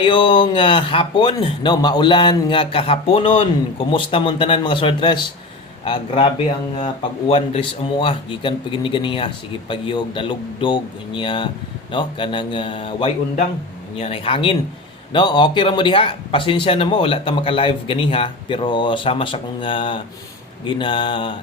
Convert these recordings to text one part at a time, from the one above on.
Yung hapon, no, maulan nga kahaponon. Kumusta mo tanan mga sortres? Grabe ang pag-uwan dris amuah gikan pagini ganiya sige pagyog dalugdog niya, no, kanang way undang niya nay hangin. No, okay ra mo diha. Pasensya na mo wala ta maka-live ganiha pero sama sa kung gina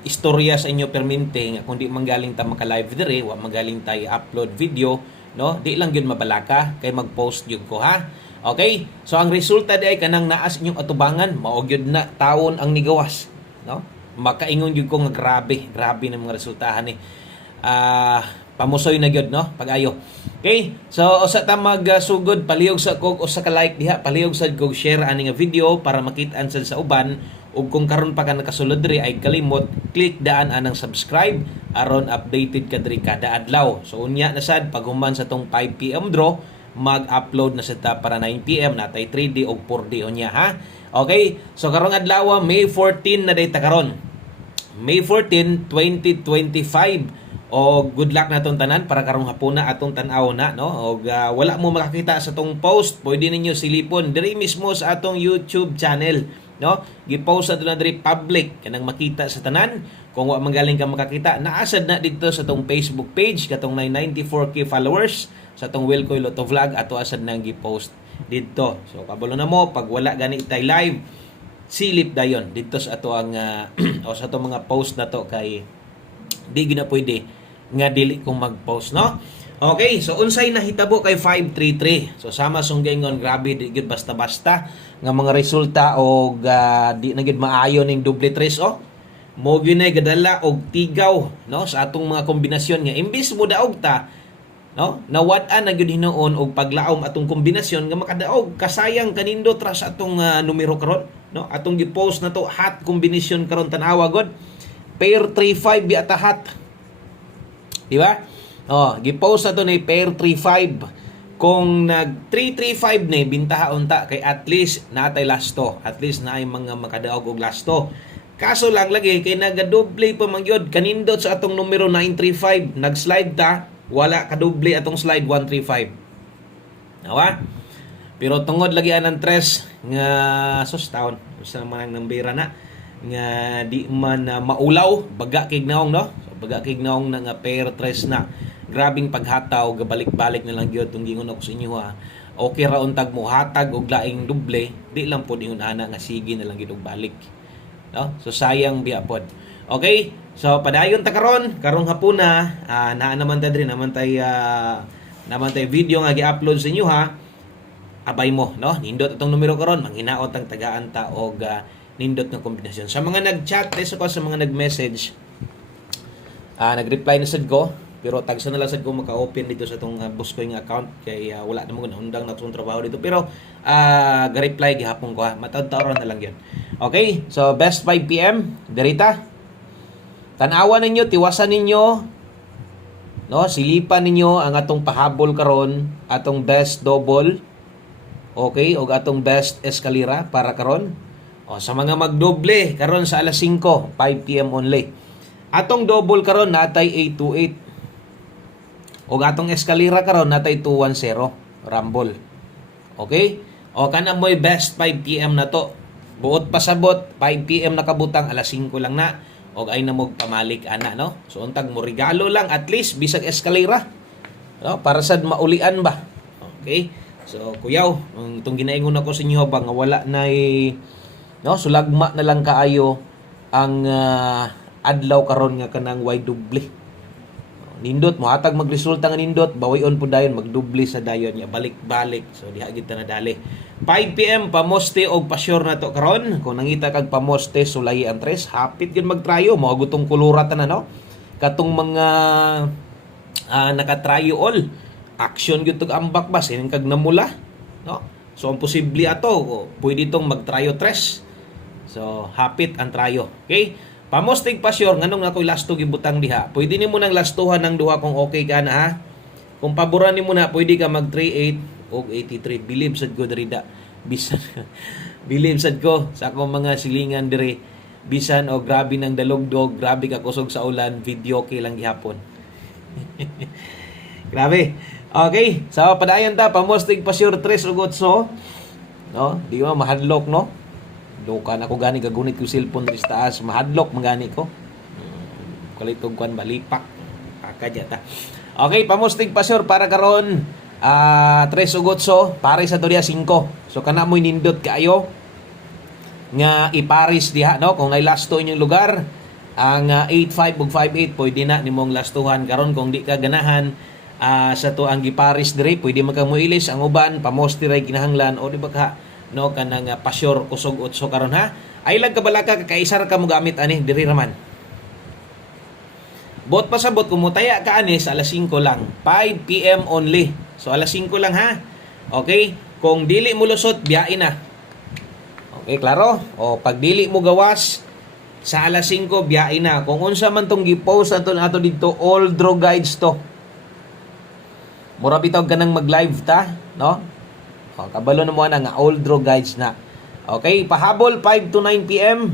istorya sa inyo permente nga kundi manggaling ta maka-live dire, wa magaling tay upload video, no? Di lang gyud mabalaka kay mag-post gyud ko ha. Okay? So ang resulta di ay kanang naas inyong atubangan, mao gyud na taon ang nigawas, no? Makaingon gyud ko nga grabe na mga resultahan ni. Pamusoy na gyud, no? Pag-ayo. Okay? So usa ta magsugod palihog sa kog usa ka like diha, palihog sad kog share ani nga video para makit-an sad sa uban. Ug kung karon pa ka nakasulod diri ay kalimot click daan anang subscribe aron updated ka diri kada adlaw. So unya na sad paghuman sa tong 5 PM draw mag-upload na sa para 9 PM natay 3D o 4D unya ha. Okay? So karong adlaw May 14 na dayta karon. May 14, 2025. O good luck na itong tanan para karong hapuna atong tan-aw na, no? O wala mo makakita sa tong post, pwede ninyo silipon diri mismo sa atong YouTube channel, no? Gi-post na diri public kanang makita sa tanan. Kung wa manggaling ka makakita, naasad na dito sa tong Facebook page katong 94K followers sa tong Wilcoy Lotto Vlog ato asad nang gi-post dito. So kabalo na mo pag wala gani tay live, silip dayon dito sa ato ang o sa ato mga post na to kay di gina pwede nga dili kong mag-post, no? Okay, so unsay nahitabo kay 533. So sama sunggengon grabe di gid basta-basta nga mga resulta og di na gid maayo ning double tres oh. Mo gyud nay gadala og tigaw, no, sa atong mga kombinasyon nga imbis mo daog ta, no, nawad-an na gyud hinuon og paglaom atong kombinasyon nga makadaog kasayang kanindot ra sa atong numero karon, no? Atong gi-post na to hot combination karon tan-awa god. Pair 35 bi atahat. Di ba? Oh, gi-post na to ni pair 35. Kung nag 335 ni bintahaon ta kay at least natay lasto. At least naay mga makadaog og lasto. Kaso lang lagi kay nagadoble pa man gyud kanindot sa atong numero 935, nag-slide ta, wala kadoble atong slide 135. Nawa? Pero tungod lagi anang tres nga sus taon, usa man ang nambira na nga di man maulaw baga kay naong, no? So baga kay naong na nga pair tres na. Grabing paghataw gabalik-balik na lang gyud tong gingon ako sa inyo ha. Okay ra untag mo hatag og laing doble, di lang pod ingon ana nga sige na lang gyud og balik. No? So sayang biya pod. Okay? So padayon ta karong hapuna, naa naman ta diri naman tay video nga gi-upload sa inyo ha. Abay mo, no? Nindot atong numero karon, manghinaot ang tagaan ta og nindot nga kombinasyon. Sa mga nag-chat, sa mga nag-message, nag-reply na sad ko, pero tagsa na lang sad ko maka-open dito sa itong boss ko yung account, kay wala namang undang na itong trabaho dito. Pero, ga-reply gihapon ko ha. Matawad-tawran na lang yun. Okay? So, best 5 PM, derita. Tanawa ninyo, tiwasan ninyo, no? Silipan ninyo ang atong pahabol karon, atong best double, okay? O atong best eskalera para karon. O, sa mga magdoble karon sa alas 5, 5 PM only. Atong double karon natay 828. O atong eskalera karon natay 210 rumble. Okay? O kana mo'y best 5 PM na to. Buot pasabot 5 PM nakabutang alas 5 lang na. O ay na mo pamalik ana, no? So untag mo regalo lang at least bisag eskalera. No? Para sad maulian ba? Okay? So kuyaw, itong ginaingon ako sa inyo ba nga wala na no, sulagma na lang kaayo ang adlaw karon nga kanang way doble. Nindot mo hatag magresulta nga nindot, bawayon po dayon magdoble sa dayon ya balik-balik. So diha gid ta nadali. 5 PM pamoste og pa-sure na to karon. Kung nangita kag pamoste sulay ang tres, hapit gid magtrayo mo gutong kulura ta na, no? Katong mga naka-tryo all. Action gyud tug ambak ba sining kag namula, no? So ang posible ato, pwede itong mag-tryo tres. So, hapit ang trayo. Okay? Pamostig pa sure, nganong ako'y lasto gibutang diha. Pwede ni mo nang lastuhan ng duha kung okay ka na ha. Kung paboran ni mo na, pwede ka mag-38 o 83. Believe sad ko diri da. Bisan, believe sad ko sa akong mga silingan diri. Bisan o grabe ng dalugdog, grabe ka kusog sa ulan, video okay lang gihapon. Grabe. Okay, sa padayon ta pamostig pa sure 3 ug 8, no? Di ba mahadlok, no? Dukan ako gani gagunit ko cellphone diri sa taas, mahadlok magani ko. Kalitog kwan balipak. Akadya ta. Okay, pamostig pa sure para karon 3 ug 8 pare sa Toria 5. So kana mo nindot kaayo nga iparis diha, no? Kung nay lasto inyong lugar, ang 85 ug 58 pwede na nimong lastuhan karon kung di ka ganahan sa to ang giparis dire pwede makamuilis ang uban pamosti ray kinahanglan o di ba ka no kanang pasyor kusog utso karon ha ay lang kabalaka kakaisar ka mo gamit ani diri raman bot pasabot kumutaya ka ani sa alas 5 lang 5 PM only so alas 5 lang ha okay kung dili mo lusot biyain na okay klaro o pag dili mo gawas sa alas 5 biyain na kung unsa man tong gi-post ato dito all draw guides to. Mura bitaw ka nang mag-live ta, no? O, kabalo na mo na nga, all draw guides na. Okay, pahabol 5 to 9 PM.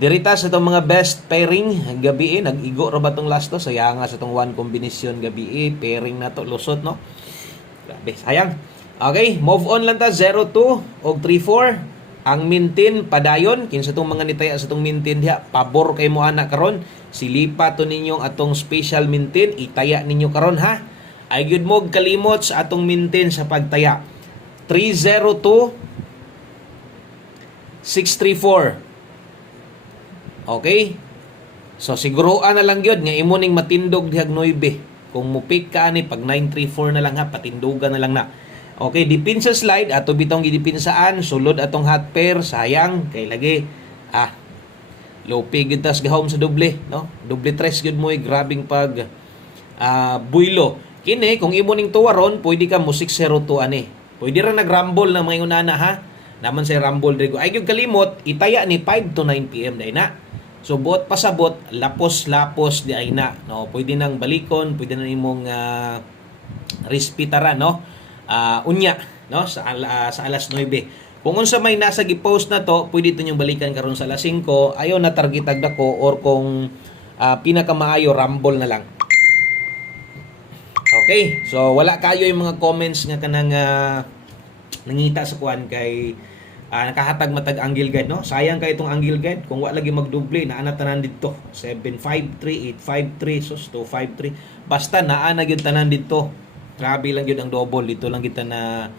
Dirita sa itong mga best pairing gabi nag-igo ra ba itong last to? Sayang nga sa itong one combination gabi pairing na to, lusot, no? Grabe, sayang. Okay, move on lang ta, 0-2 o 3-4. Ang mintin, padayon, kinsa itong mga nitaya sa itong mintin diha, pabor kay mo anak karon silipa to ninyong atong special mintin, itaya ninyo karon ha? Ay gyud mo kalimot sa atong mintin sa pagtaya. 302 634. Okay? So siguruan na lang gyud nga imo ning matindog dihag 9. Kung mupik ka ani pag 934 na lang ha, patindugan na lang na. Okay, dipinsa slide ato bitong gidipinsaan, sulod atong hot pair, sayang kay lagi low-pay gyud tas gahom sa doble, no? Doble tres gyud mo grabing pag buylo. Kini kung imo ning tuwaron, pwede ka mo 602 ani. Pwede ra nag-rumble na mga unana ha. Naman say rumble diri ko. Ay gyud kalimot, itaya ni 5 to 9 PM day na. So buot pasabot, lapos-lapos di ay na, no. Pwede nang balikon, pwede na imong respitaran, no. Unya, no, sa alas 9. Kung unsa may nasa gi-post na to, pwede to nyong balikan karon sa alas 5. Ayo na targetag dako or kung pinakamaayo rumble na lang. Okay, so wala kayo yung mga comments nga kanang nangita sa kuan kay nakahatag matag angle guide, no? Sayang kay itong angle guide kung wala lagi magduble naana tanan didto 753 853 sus 253 basta naana gyud tanan didto. Grabe lang gyud ang double dito lang kita na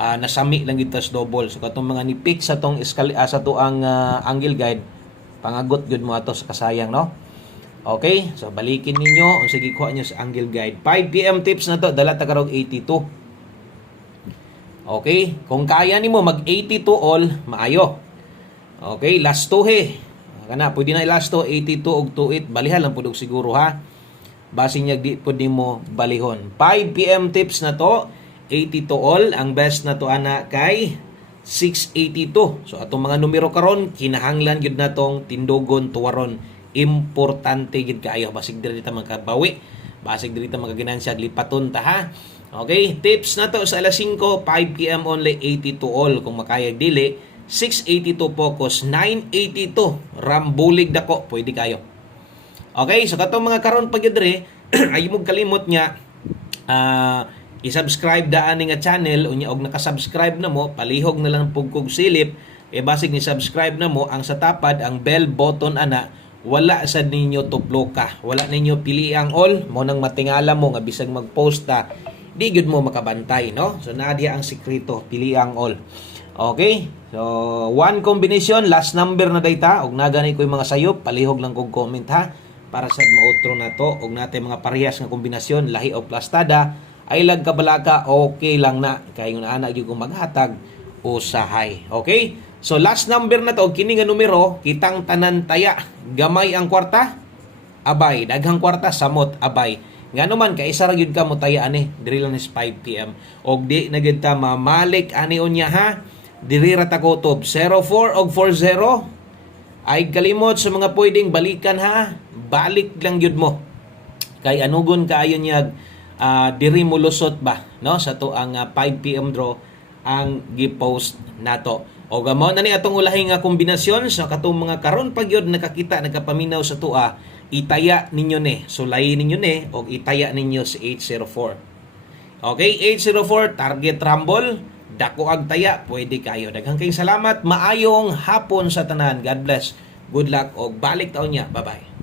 nasami lang gyud tas double. So katong mga nipik sa tong sa to ang angle guide pangagot gyud mo ato sa kasayang, no? Okay, so balikin ninyo, sige kuha nyo sa angle guide. 5 PM tips na to, dala ta karong 82. Okay, kung kaya nimo mag 82 all, maayo. Okay, last 2 he. Kana pwede na last 2 82 og 28, balihan lang pud siguro ha. Base niya di pud nimo balihon. 5 PM tips na to, 82 all, ang best na to ana kay 682. So atong mga numero karon kinahanglan gyud natong tindogon tuwaron. Importante gid kaayo basig diri ta makabawi basig diri ta magaginansya lipaton ta ha okay tips na to sa alas 5 5 PM only 82 all kung makayag dili 682 focus 982 rambulig dako pwede kayo okay so katong mga karon pag diri ay mo kalimot nya i-subscribe daan nga channel unya og naka-subscribe na mo palihog na lang pugkog silip basig ni subscribe na mo ang sa tapad ang bell button ana wala sa ninyo tuploka wala ninyo pili ang all mo nang matingala mo nga bisag mag-post ta di gyud mo makabantay no so naa diha ang sekreto pili ang all okay so one combination last number na dayta og nagani ko yung mga sayop palihog lang kog comment ha para sa mautro na to og natay mga parehas nga kombinasyon lahi o plastada ay lag kabalaka okay lang na kay ana gyud kong maghatag usahay okay. So last number na to kini nga numero kitang tanan taya gamay ang kwarta abay daghang kwarta samot abay ngano man kay isa ra gyud ka mo taya ani diri lang is 5 PM og di na gyud ta mamalik ani unya ha diri ra ta kutob 04 og 40 ay kalimot sa mga pwedeng balikan ha balik lang gyud mo kay anugon kaayo niya diri mo lusot ba no sa to ang 5 PM draw ang gi-post nato. O gamo na ni atong ulahi nga kombinasyon sa katong mga karon pagyod nakakita nagapaminaw sa tua itaya ninyo ni sulay ninyo ni og itaya ninyo sa 804. Okay, 804 Target Rumble. Dako ag taya, pwede kayo. Daghang kayong salamat. Maayong hapon sa tanan. God bless. Good luck o balik taon niya. Bye-bye.